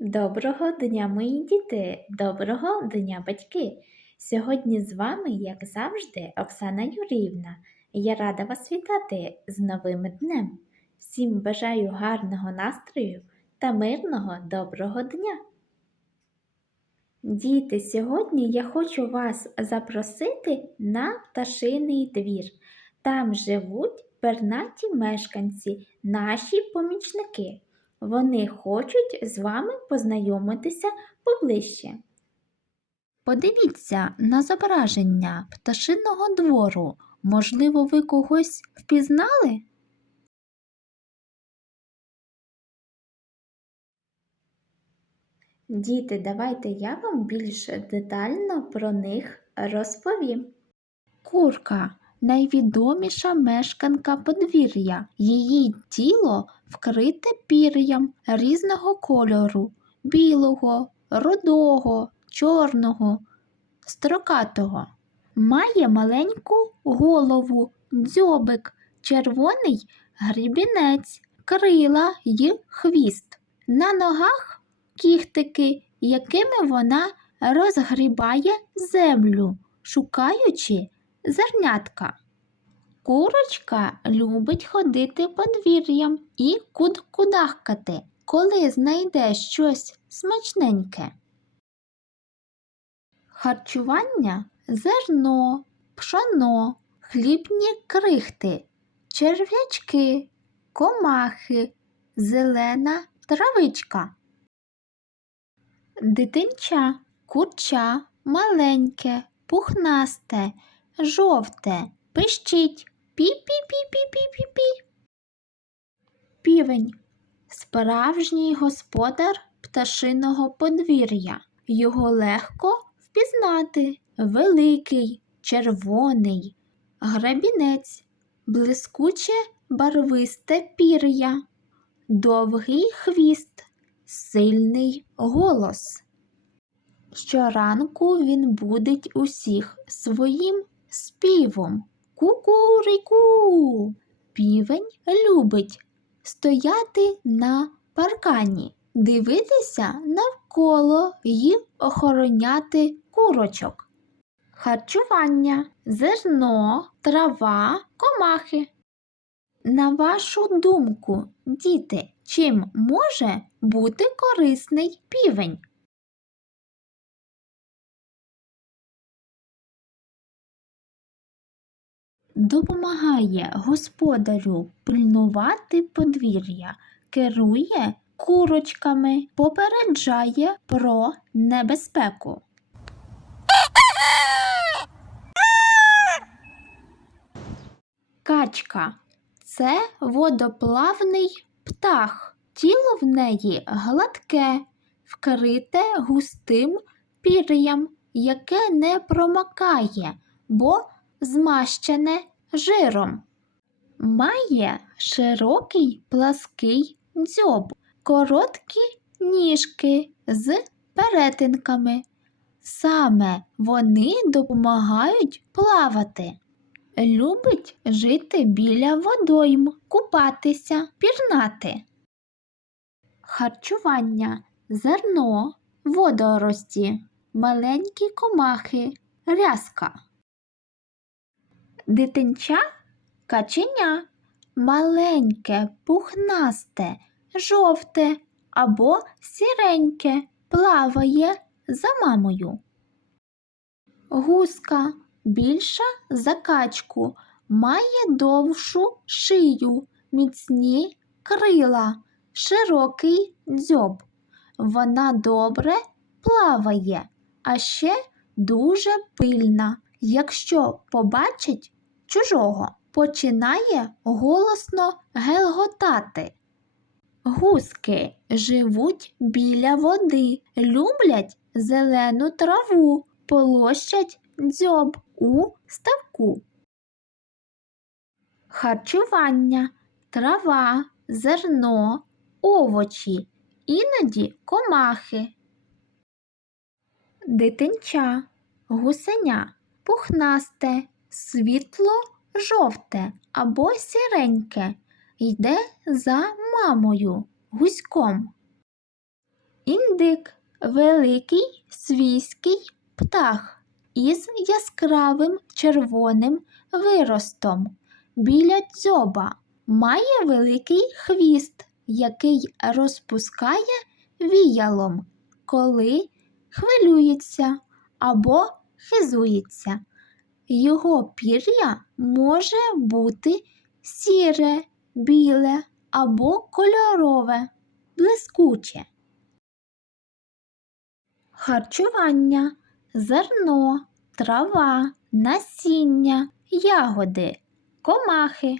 Доброго дня, мої діти! Доброго дня, батьки! Сьогодні з вами, як завжди, Оксана Юріївна. Я рада вас вітати з новим днем. Всім бажаю гарного настрою та мирного доброго дня. Діти, сьогодні я хочу вас запросити на пташиний двір. Там живуть пернаті мешканці, наші помічники. Вони хочуть з вами познайомитися поближче. Подивіться на зображення пташиного двору. Можливо, ви когось впізнали? Діти, давайте я вам більш детально про них розповім. Курка найвідоміша мешканка подвір'я. Її тіло вкрите пір'ям різного кольору білого, рудого, чорного, строкатого. Має маленьку голову, дзьобик, червоний грібінець, крила й хвіст. На ногах кіхтики, якими вона розгрібає землю, шукаючи зернятка. Курочка любить ходити подвір'ям і кудкудахкати, коли знайде щось смачненьке. Харчування зерно, пшоно, хлібні крихти, черв'ячки, комахи, зелена травичка. Дитинча, курча, маленьке, пухнасте, жовте, пищить пі-пі-пі-пі-пі-пі-пі. Півень справжній господар пташиного подвір'я. Його легко впізнати. Великий, червоний, грабінець, блискуче барвисте пір'я, довгий хвіст, сильний голос. Щоранку він будить усіх своїм співом. Кукуріку. Півень любить стояти на паркані, дивитися навколо й охороняти курочок. Харчування, зерно, трава, комахи. На вашу думку, діти, чим може бути корисний півень? Допомагає господарю пильнувати подвір'я, керує курочками, попереджає про небезпеку. Качка це водоплавний птах. Тіло в неї гладке, вкрите густим пір'ям, яке не промакає, бо змащене жиром. Має широкий плаский дзьоб, короткі ніжки з перетинками. Саме вони допомагають плавати. Любить жити біля водойм, купатися, пірнати. Харчування, зерно, водорості, маленькі комахи, рязка. Дитинча каченя маленьке, пухнасте, жовте або сіреньке плаває за мамою. Гуска більша за качку, має довшу шию, міцні крила, широкий дзьоб. Вона добре плаває, а ще дуже пильна. Якщо побачить чужого, починає голосно гелготати. Гуски живуть біля води, люблять зелену траву, полощать дзьоб у ставку. Харчування, трава, зерно, овочі, іноді комахи. Дитинча, гусеня, пухнасте, світло жовте або сіреньке, йде за мамою гуськом. Індик великий свійський птах із яскравим червоним виростом. Біля дзьоба має великий хвіст, який розпускає віялом, коли хвилюється або хизується. Його пір'я може бути сіре, біле або кольорове, блискуче. Харчування, зерно, трава, насіння, ягоди, комахи.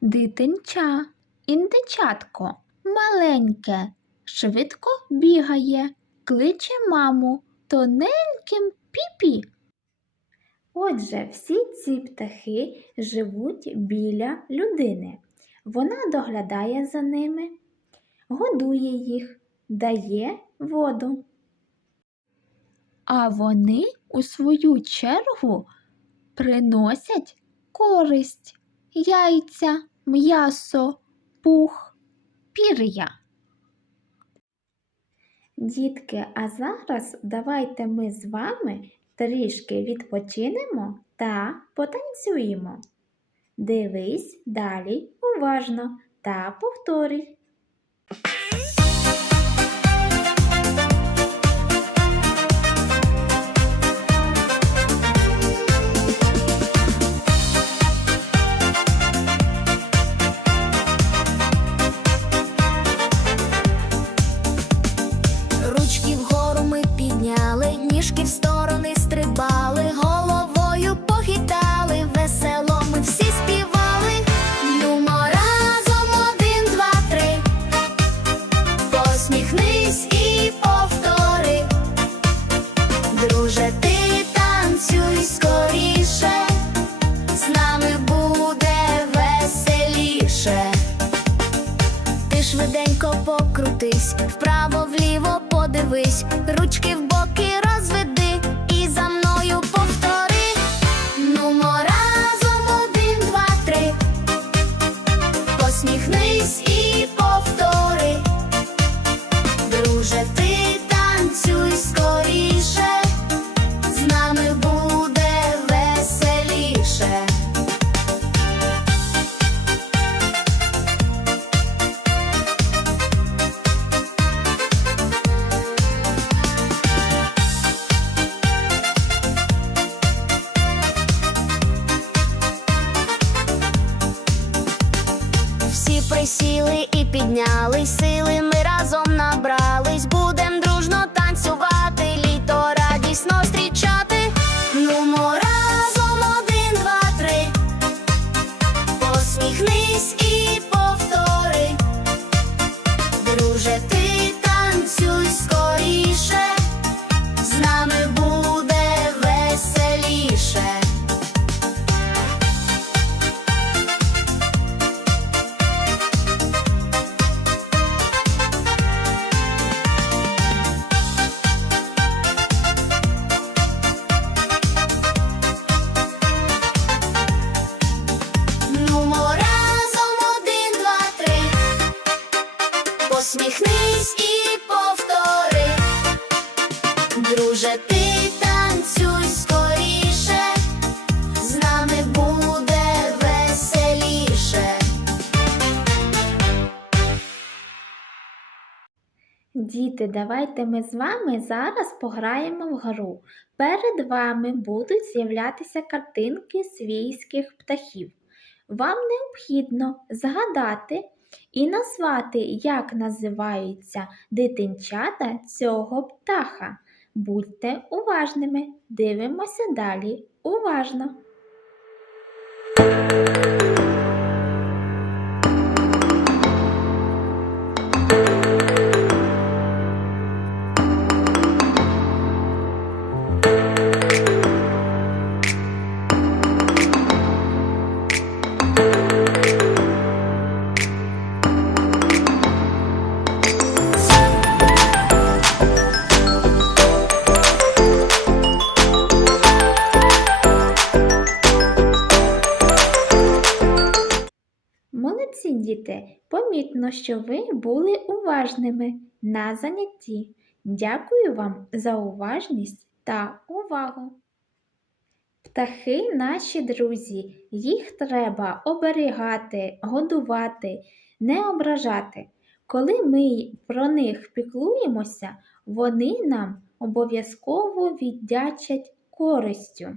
Дитинча, індичатко, маленьке, швидко бігає, кличе маму тоненьким піпі. Отже, всі ці птахи живуть біля людини. Вона доглядає за ними, годує їх, дає воду. А вони, у свою чергу, приносять користь, яйця, м'ясо, пух, пір'я. Дітки, а зараз давайте ми з вами трішки відпочинемо та потанцюємо. Дивись далі уважно та повторюй. Ручки вгору ми підняли, ніжки в сторони покрутись, вправо вліво подивись, ручки в боки розведи і за мною повтори. Нумо разом один, два, три. Посміхнись і Посміхнись і повтори. Друже, ти танцюй скоріше, з нами буде веселіше. Діти, давайте ми з вами зараз пограємо в гру. Перед вами будуть з'являтися картинки свійських птахів. Вам необхідно згадати і назвати, як називаються дитинчата цього птаха. Будьте уважними, дивимося далі уважно. Помітно, що ви були уважними на занятті. Дякую вам за уважність та увагу. Птахи наші друзі, їх треба оберігати, годувати, не ображати. Коли ми про них піклуємося, вони нам обов'язково віддячать користю.